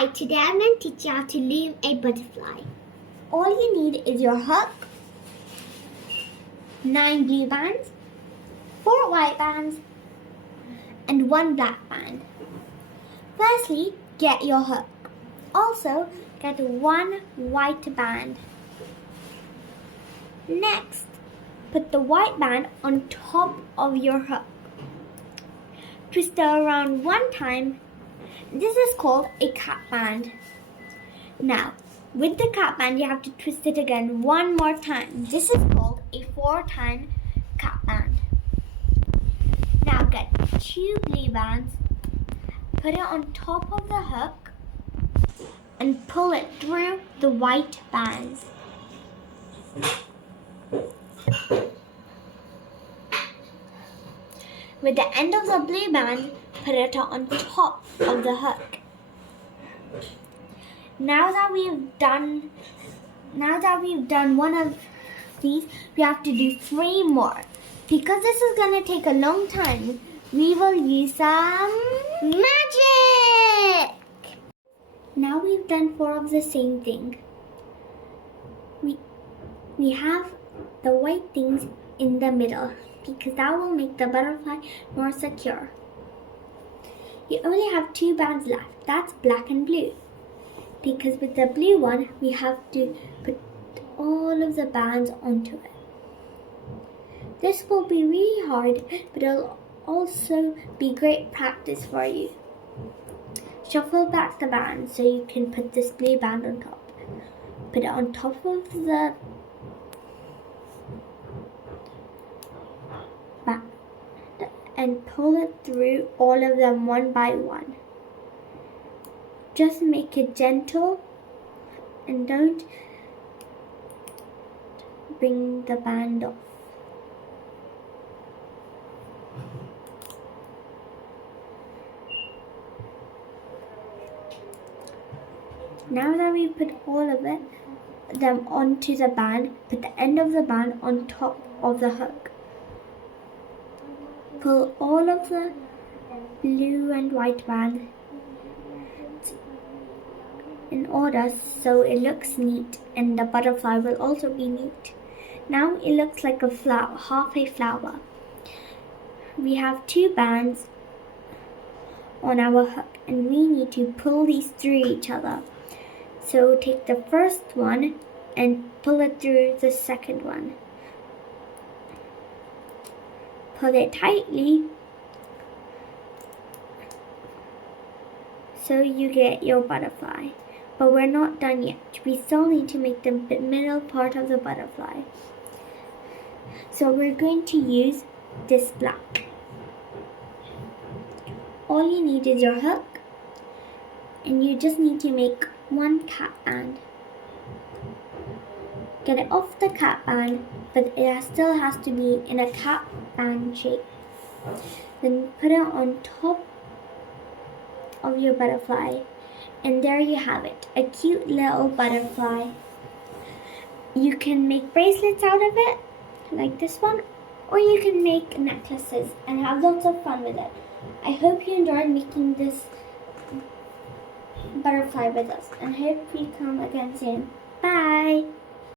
Hi, today I'm going to teach you how to loom a butterfly. All you need is your hook, 9 blue bands, 4 white bands, and 1 black band. Firstly, get your hook. Also, get 1 white band. Next, put the white band on top of your hook. Twist it around 1 time. This is called a cap band. Now, with the cap band, you have to twist it again 1 more time. This is called a 4-time cap band. Now get 2 blue bands, put it on top of the hook, and pull it through the white bands. With the end of the blue band, put it on top of the hook. Now that we've done one of these, we have to do 3 more. Because this is going to take a long time, we will use some magic! Now we've done 4 of the same thing. We have the white things in the middle because that will make the butterfly more secure. You only have 2 bands left. That's black and blue. Because with the blue one, we have to put all of the bands onto it. This will be really hard, but it'll also be great practice for you. Shuffle back the band so you can put this blue band on top. Put it on top of the band and pull it through all of them one by one. Just make it gentle and don't bring the band off. Now that we put all of them onto the band, put the end of the band on top of the hook. Pull all of the blue and white band in order so it looks neat, and the butterfly will also be neat. Now it looks like a flower, half a flower. We have 2 bands on our hook and we need to pull these through each other. So take the first one and pull it through the second one. Pull it tightly so you get your butterfly. But we're not done yet. We still need to make the middle part of the butterfly. So we're going to use this black. All you need is your hook, and you just need to make 1 cap band. Get it off the cap band, but it still has to be in a cap band shape. Then put it on top of your butterfly. And there you have it, a cute little butterfly. You can make bracelets out of it, like this one, or you can make necklaces and have lots of fun with it. I hope you enjoyed making this butterfly with us, and hope you come again soon. Bye!